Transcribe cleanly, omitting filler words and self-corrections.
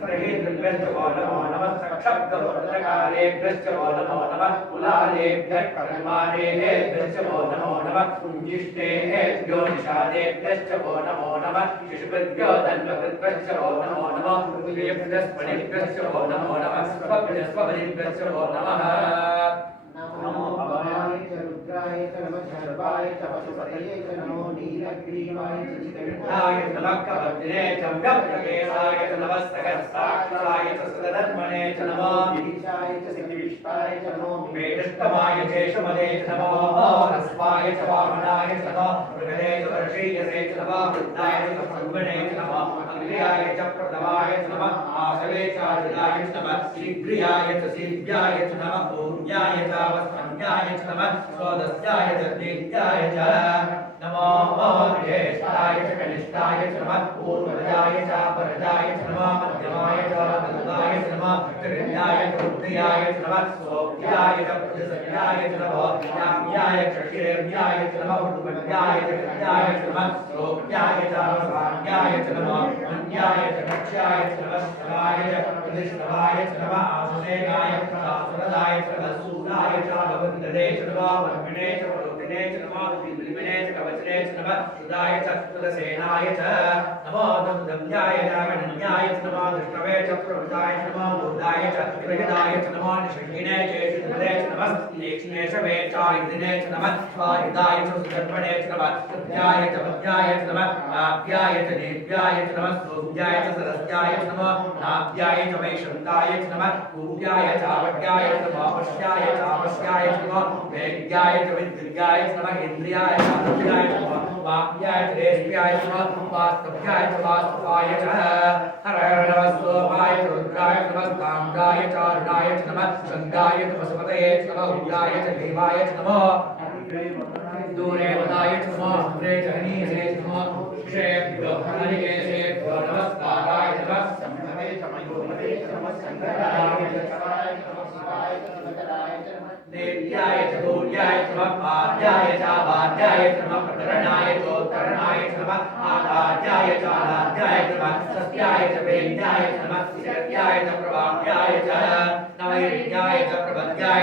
सह्रेन्द्रेभ्यश्च वो नमो नमः सक्षब्दवर्तकालेभ्यश्च वो नमो नमः कुलालेभ्यः कर्माणेभ्यश्च वो नमो नमः कुञ्जिष्टेभ्यो निषादेभ्यश्च वो नमो नमः शिशुभ्यो धन्वकृभ्यश्च वो नमो नमः प्रियभ्यस्पणिभ्यश्च वो नमो नमः स्वप्नस्वबलिभ्यश्च वो नमः नमो भवाय च रुद्राय च नमः शर्वाय च पशुपतये च नमो नीलग्रीवाय च चित्रगुप्ताय च नमः कवचने च व्यक्तकेशाय च नमः सहस्राक्षराय च सदधर्मणे च नमो गिरीशाय च सिद्धिविष्टाय च नमो वेदष्टमाय शेषमदे च नमो हस्वाय च वामनाय च नमो मृगदे च वर्षीयसे च नमो वृद्धाय च संगणे च नमो अग्र्याय च प्रथमाय च नमः आसवे च आदिदाय च नमः शीघ्रियाय च सीभ्याय च नमः ऊर्ण्याय च वस्त्रण्याय च नमः स्वदस्याय च दीर्घ्याय च नमो ज्येष्ठाय च कनिष्ठाय च नमः पूर्वजाय च अपरजाय च नमः मध्यमाय च गन्धाय च नमः तृतीयाय च तृतीयाय च नमः सोऽप्याय च प्रतिसंज्ञाय च नमः ज्ञान्याय च क्षेम्याय च नमः वृद्ध्याय च कृत्याय च नमः सोऽप्याय च अवसान्याय च नमः अन्याय च कक्ष्याय च नमः शवाय च प्रतिष्ठवाय च नमः आसुसेनाय च आसुरदाय च सूराय च भवन्दरे च नमः वर्मिणे च वरोधिने च नमः विलिमिने च कवचने च नमः सुदाय च सुदसेनाय च नमो दम्याय च गणन्याय च नमः दृष्टवे च प्रवृताय च नमः बुद्धाय च प्रहिताय च नमः निषङ्गिने च शुद्धे च नमः दीक्षिणे च वेचायुधिने च नमः स्वाहिताय च सुदर्पणे च नमः कृत्याय च पद्याय च नमः नाभ्याय च देव्याय च नमः सोभ्याय च सरस्याय च नमः नाभ्याय च वैशन्ताय च नमः कूप्याय च आवड्याय च नमः पश्याय च आपस्याय च नमः वेद्याय च विद्याय च नमः इन्द्रियाय च अनुद्याय च नमः वाप्याय च रेष्ट्याय च नमः वास्तव्याय च वास्तवाय च हर नमः सोमाय च रुद्राय च नमः काम्राय च अरुणाय च नमः शङ्गाय च वसुपतये च नमः उग्राय च भीमाय च नमः दूरे वदाय च नमः अग्रे च हनीसे च नमः क्षेभ्यो हरिकेशेभ्यो नमस्काराय नमः संभवे च मयोमते च नमः संगराय च कराय च नमः शिवाय च नमः च नमः देव्याय च गौर्याय च नमः पाद्याय च वाद्याय च नमः प्रकरणाय चोत्तरणाय च नमः आदाद्याय च आराध्याय च नमः सत्याय च वेद्याय च नमः सत्याय च प्रवाद्याय च नवैर्याय च प्रपद्याय